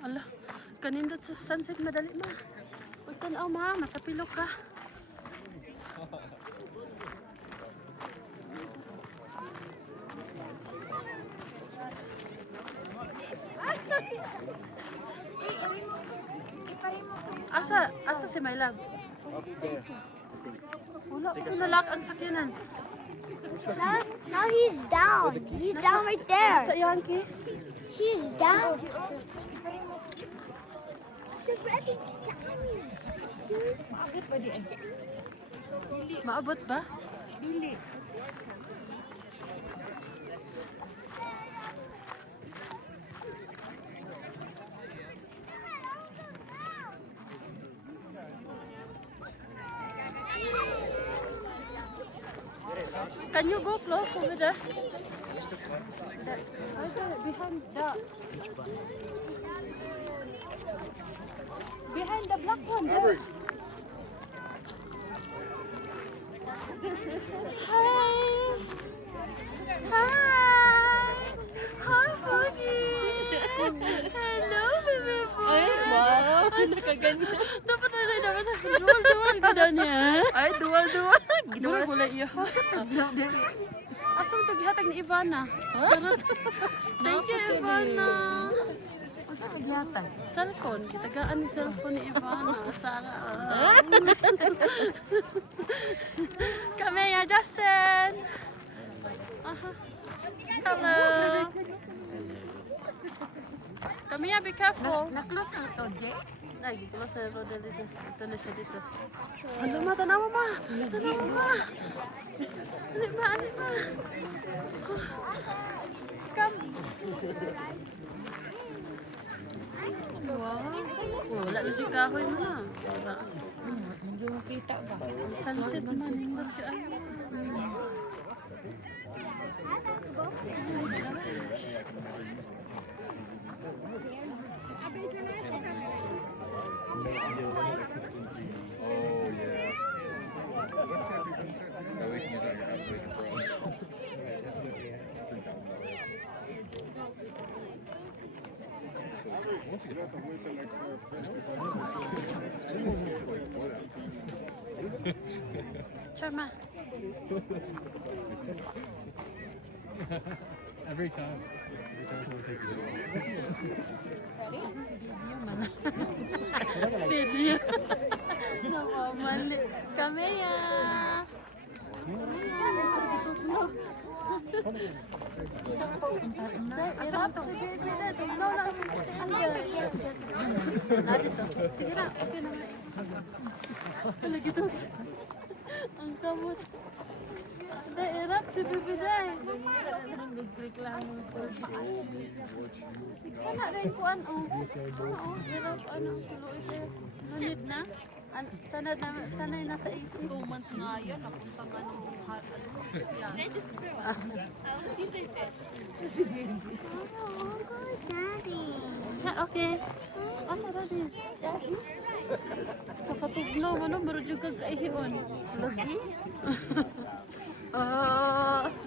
Ala, kanindot sa sunset madali ma. Pagtanaw ma, matapilo ka. Asa si my love? Wala ko nalak ang sakyanan. Now he's down. He's down right there. Sa Yankee? She's down. Maabot ba? Can you go close over there? Right there, behind the black one there. Hi! Hi, Foggy! Hello, baby boy! Ay, wow! Nakaganyan. Dapat na dual ka na niya. Ay, duwal-duwal. Gula iya. Asam to gihatag ni Ivana. Sarot. Thank you, Ivana. Asa nagyatag? Cellphone. Kitagaan ni cellphone ni Ivana. Sara. Kami ya, Justin. Aha. Hello. Kami ya, be careful. Na-close na to, Jay? Ay, close na ito dito. Ito na siya dito. Ano ma, tanawa ma. Tanawa ma. Ano ba? Come. Wow. Oh, wala na siya kahoy mo na. Hindi mo kita ba? Sunset man. Hindi siya ay. Charma. Every time someone takes a Video. Namamali. Kami ya. Asam to. Tugnaw lang. Dito. Sige na. Okay na. Wala gitu. Ang kamot. Daerap si Bibi Day. Nagreklamo ko. Wala rin ko ano. Hirap ano. Sunod na. Sanay na sa AC. 2 months nga yan. Napunta nga nung Okay. Ano Daddy? Sa katugnaw, ano, baro juga kaihion. Lagi?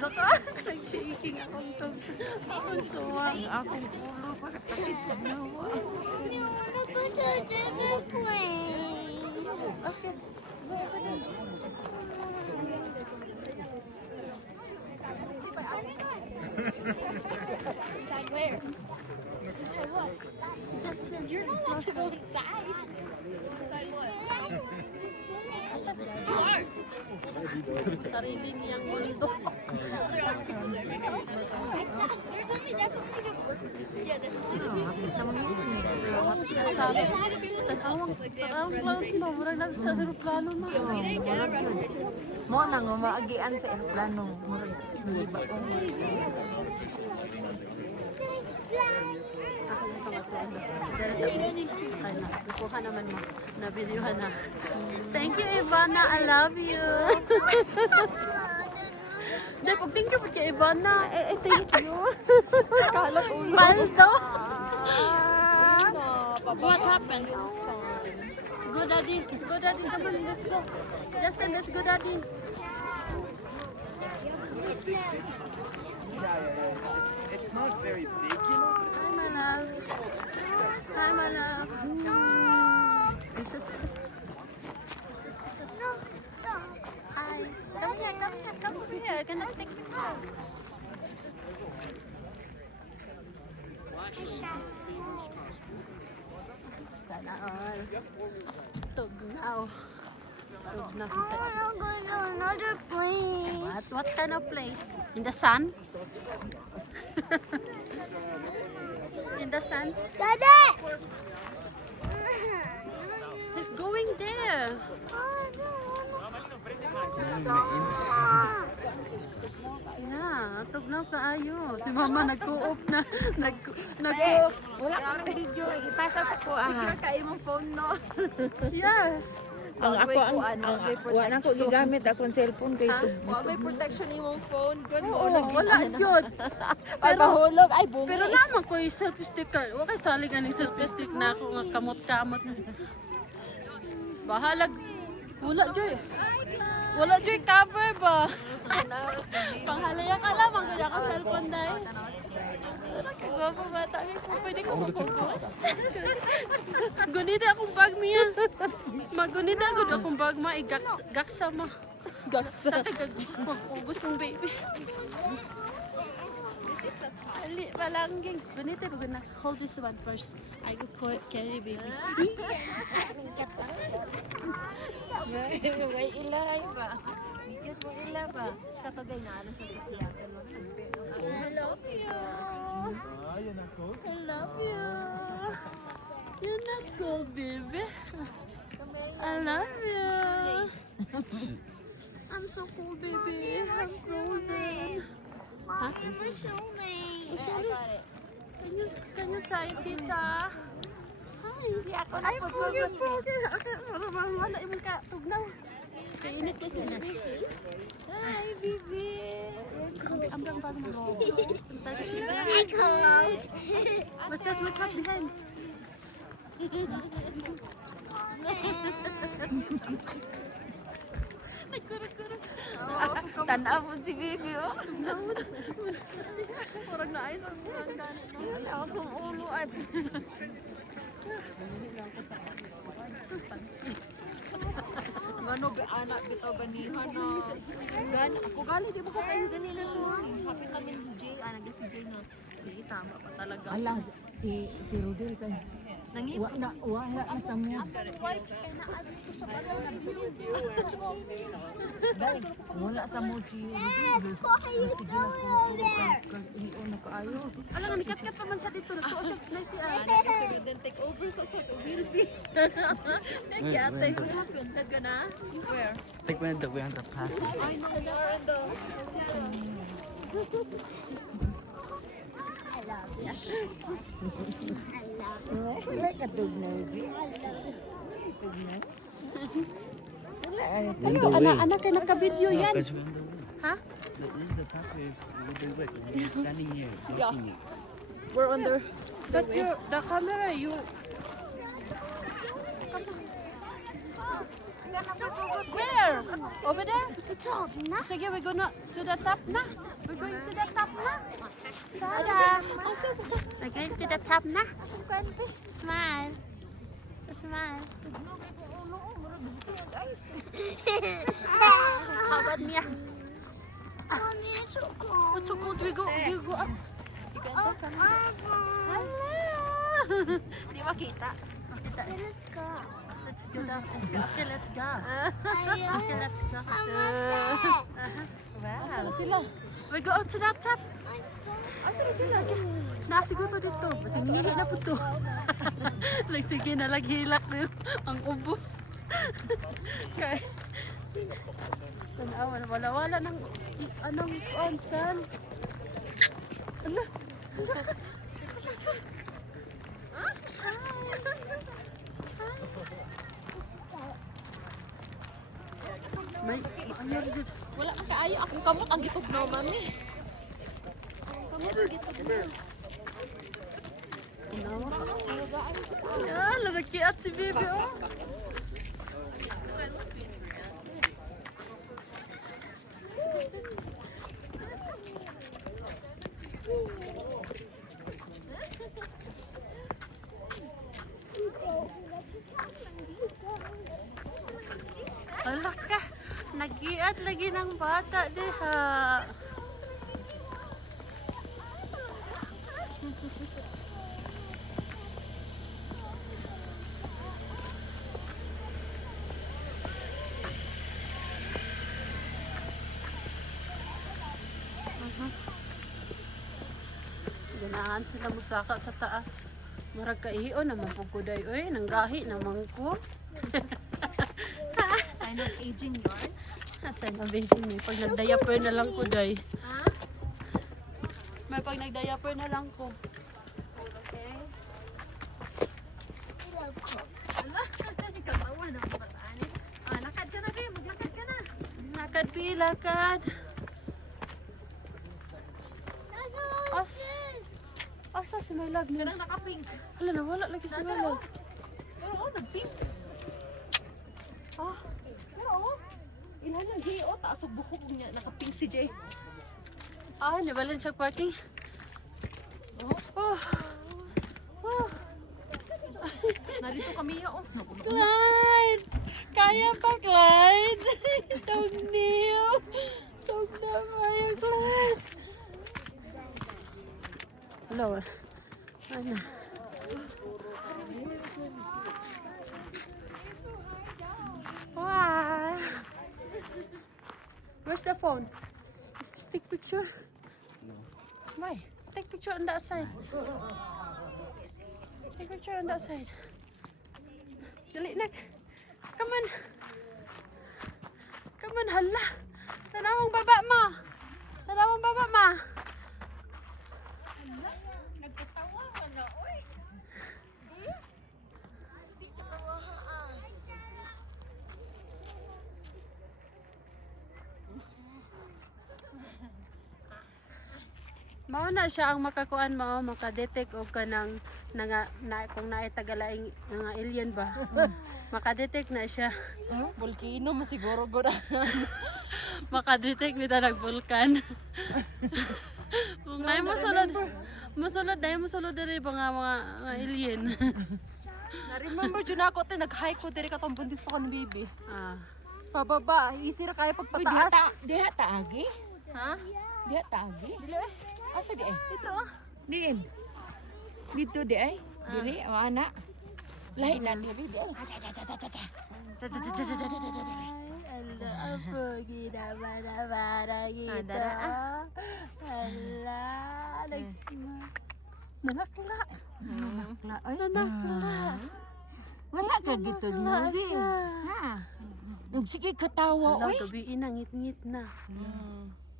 Laka. Nag-shaking akong tog. Akong suwang. Akong ulo. Pagkatakit na wa. Okay. Go over there. Inside where? Inside what? You're not allowed to go inside. Inside what? You are. Sarili niyang mundo. There are people there. Maybe there's only that's only the yeah. That's only the people. Tarawang clouds na. Murag natin sa aeroplano na. Mo nang umaagian sa aeroplano. Murag iba ko. Nakuha naman mo. Nabiliuhan na. Thank you, Ivana. I love you. Hindi, pag thank you po kay Ivana. Thank you. Kala ko. Paldo. What happened? Go, Daddy. Go, Daddy. Come on, let's go. Justin, let's go, Daddy. It's not very big, you know. Hi, my love. Hi. No. Isus, isus. Isus, isus. Hi. Come here, come here, come over here. Can I take picture? Sana all. Tugnaw. Tugnaw. I wanna go to another place. What kind of place? In the sun? In the sun? Daddy! He's going there. Yeah, tugnaw kaayo. Si mama nag-co-op na. Nag-co-op. Wala ka ng video, ipasa sa ko ah. Kaya mong phone, no? Yes. Ang ako ang wala ko gigamit akong cellphone kay tug. Wagay protection imong phone. Good Oo, mo. wala yun. Ay, mahulog. Ay, bungi. Pero naman ko yung selfie stick ka. Huwag kayo salig ang selfie stick na ako nga kamot-kamot. Bahalag. Wala Joy. Wala Joy cover ba? Panghalaya ka lamang kaya ka cellphone dahil. Wala ka gago bata. Pwede ko mag-post. Gunita akong bag miya. Magunita gud akong bag ma. Gaksa ma. Gaksa kay mag-ugos kong baby. Ali, palangging. Gunita ko na. Hold this one first. I could carry baby. May ilay ba? Bigyan mo ila ba? Kapagay na ano sa pagkiyatan mo. I love you. I love you. You're not cold, baby. I love you. I'm so cold, baby. I'm frozen. Huh? Never show me. Can you try it, tita? Hi. Hindi ako na Ay, pogi. Wala yung ka. Tugnaw. Kainit kasi. Hi, baby. Grabe, amrang bag mo. I can't. Watch out behind. Tanaw mo si baby oh. Parang naayos ang ganit. Wala akong ulo at ngano ba anak bitaw banihan no. Ako gali di ba ko kayo ganina no. Happy kami ni Jay, anak si Jay no. Sige, tama pa talaga. Ala, si Rodel kan. Nangip Wala na sa mo. Whites kay naa dito sa palaw na view. Dai, wala sa mo si Rodel. Sige na ko kan iyon na kaayo. Alam nga, nikat-kat pa man siya dito. Nagtuo siya na siya. Kasi then take over sa set of beauty. Nagyate. Let's go na. Where? Take me the way on the path. Wala ka tugnaw. Anak kay naka-video yan. Because we're on the way. Ha? This is the pathway with the way. We're standing here. Blocking it. We're on the... But the camera, you... Where? Over there? Sige, we're gonna to the top na. We're going to the top na. Sarah. We're going to the top na. Smile. Smile. How about Mia? Mommy, it's so cold. What's so cold? We go up. di makita. Let's go. Let's go down. Okay, let's go. I Okay, let's go. Asa sila? We go up to the top. Asa sila? Nasigo to dito. Kasi ngihi na po to. Like, sige na, laghilak na yun. Ang ubos. Kaya, tanawa na, wala ng, anong onsan. Ala. May, ano rin dito. Wala ka kaayo. Akong kamot ang gitugnaw, mami. Akong kamot ang gitugnaw. Yan, lalakiat si Bibi, oh. Wala ka. Nagiat lagi ng bata diha. Ganahan sila musaka sa taas. Murag kaihiyo naman po ko day. Uy, nanggahi naman ko. Sign of aging yarn. Sign of aging may pag nagdiaper na lang ko day. Ha? May pag nagdiaper na lang ko. Okay. Ala, katawa na ang bataan eh. Ah, lakad ka na rin. Maglakad ka na. Lakad pila kad. As. Asa si my love niya? Kanang naka-pink. Wala na, wala lagi si my love. Pero nag-pink. Ah, Pero ilhan ng hiyo. Taas ang buhok niya. Naka-pink si Jay. nabalin siya parking. Oh. Oh. Narito kami ya. Clyde! Kaya pa, Clyde? Tog niyo. Tog na kaya, Clyde. Hello. Ano? Wow. Where's the phone? Let's take picture. No. Why? Take picture on that side. Take picture on that side. Dali nak. Come on. Come on, hala. Tanawang baba ma. Tanawang baba ma. Nagkatawa ka na, oy. Mao na siya ang makakuan mo, makadetect og kanang kung naay tagalaing nga alien ba. Makadetect na siya. Volcano, masiguro gura. Makadetect nita nag vulkan. Kung naay mosulod diri ba nga mga alien. Na-remember dyan ako, nag-hike ko diri katong buntis pa ko ng baby. Ah. Pababa, easy ra kaya pagpataas. Diha taagi. Ha? Diha taagi. Dili eh. Asa di ay? Ito ah. Diin. Dito di ay. Dili ang anak. Lahi na diri di ay. Ala, apa kita bara-bara gitu. Dara, Ala, nanakla. Nanakla ay. Nanakla. Wala ka dito nabi. siya. Ha. Nagsige katawa Wala, oy. gabi na, ngit-ngit na.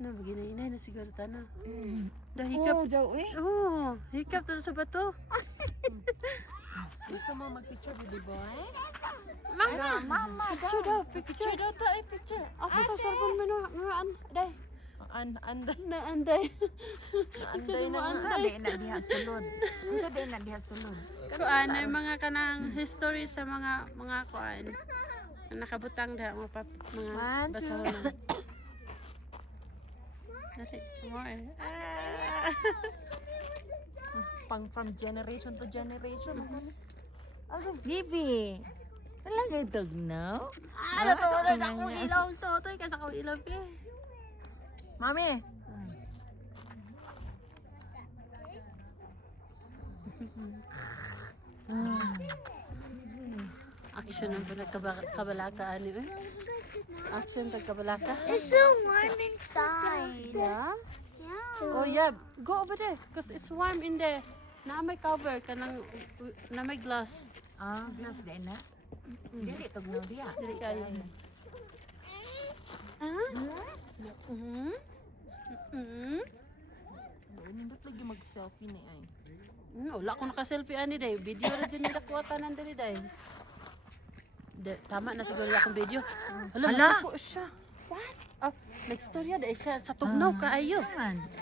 Na, maginainay na siguro na. Oh, Dahikap. daw eh. Oo, hikap na sa bato. Gusto mo mag-picture, baby boy? Mama Picture daw, picture. Picture daw to, ay picture. Asa to, sarpon mo na, day. Anday. Naanday. Anday na nga. Unsa di na diha sulod? Unsa di na diha sulod? Kuan ay mga kanang history sa mga kuan. Nakabutang da mga One, two. basahon. Dali, more. From generation to generation. Ano bibi? Talaga itog no? Ano to? Wala akong ilaw to. Toy, kasi akong ilaw eh. Mami. Action ang kabalaka ani eh. Action pagkabalaka. It's so warm inside. Yeah. Yeah. Oh yeah, go over there because it's warm in there. Na may cover kanang na may glass. Ah, glass di na. Dili tog no diha. Dili kayo. Ah? Mhm. Mhm. Nindot lagi mag-selfie ni ay. Wala ko naka-selfie ani day. Video ra jud ni dakuha tanan diri day. Tama na siguro akong video. Hala, Hala. masuko siya. What? Oh, next storya day siya sa tugnaw kaayo. Man.